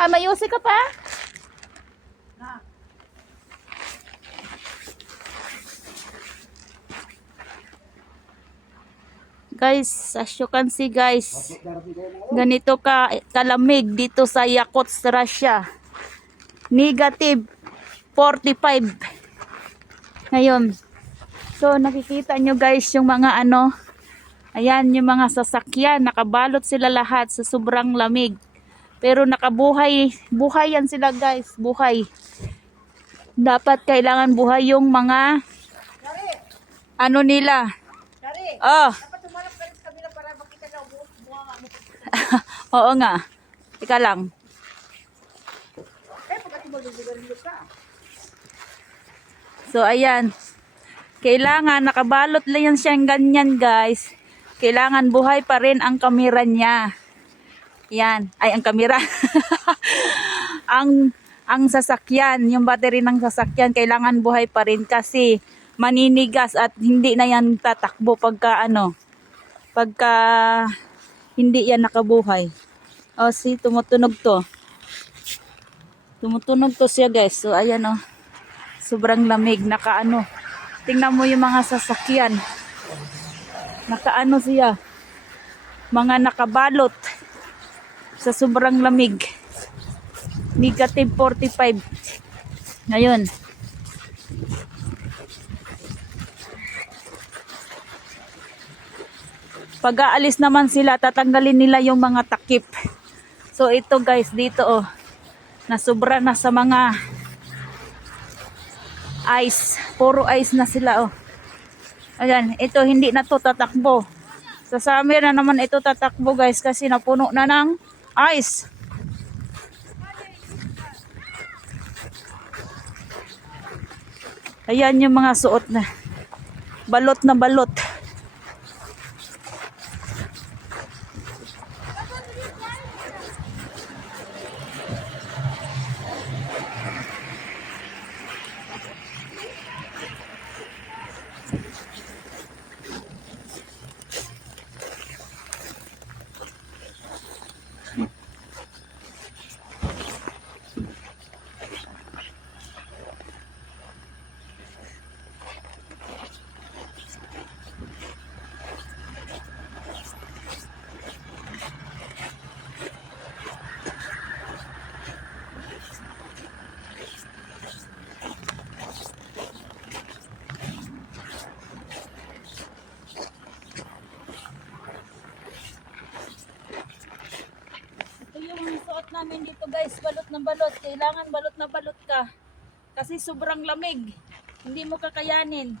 Ah, mayusi ka pa? Guys, as you can see guys, ganito ka kalamig dito sa Yakutsk, Russia. Negative 45. Ngayon. So, nakikita nyo guys yung mga ano, ayan yung mga sasakyan, nakabalot sila lahat sa sobrang lamig. Pero nakabuhay, buhay yan sila guys, buhay. Dapat kailangan buhay yung mga ano nila. Dari, Oh, dapat tumalap ka rin sa kabila para makita na bunga mo. oo nga. Ika lang. Eh, pagkat mo ka. So, ayan. Kailangan, nakabalot lang yan siyang ganyan, guys. Kailangan buhay pa rin ang kamera niya. Yan. Ay, ang kamera. ang, ang sasakyan, yung battery ng sasakyan, kailangan buhay pa rin kasi maninigas at hindi na yan tatakbo pagka ano, pagka hindi yan nakabuhay. O, si, tumutunog to. Tumutunog to siya, guys. So, ayan, oh sobrang lamig nakaano tingnan mo yung mga sasakyan nakaano siya mga nakabalot sa sobrang lamig negative 45 ngayon pag aalis naman sila tatanggalin nila yung mga takip so ito guys dito oh na sobra na sa mga ice. Puro ice na sila, oh. Ayan, ito hindi na to tatakbo. Sa summer na naman ito tatakbo, guys, kasi napuno na ng ice. Ayan yung mga suot na. Balot na balot. Ito yung suot namin dito guys, balot na balot. Kailangan balot na balot ka. Kasi sobrang lamig. Hindi mo kakayanin.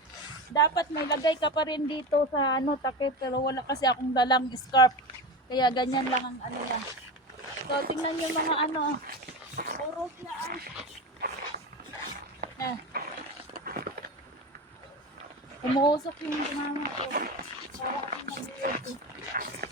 Dapat may lagay ka pa rin dito sa ano, takip. Pero wala kasi akong dalang scarf. Kaya ganyan lang ang ano yan. So, tingnan nyo mga ano. Puro siya ang... Eh. Umuusok yung mama ko. Para akong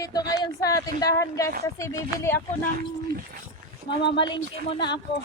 dito ngayon sa tindahan guys kasi bibili ako ng mamamalingki muna ako.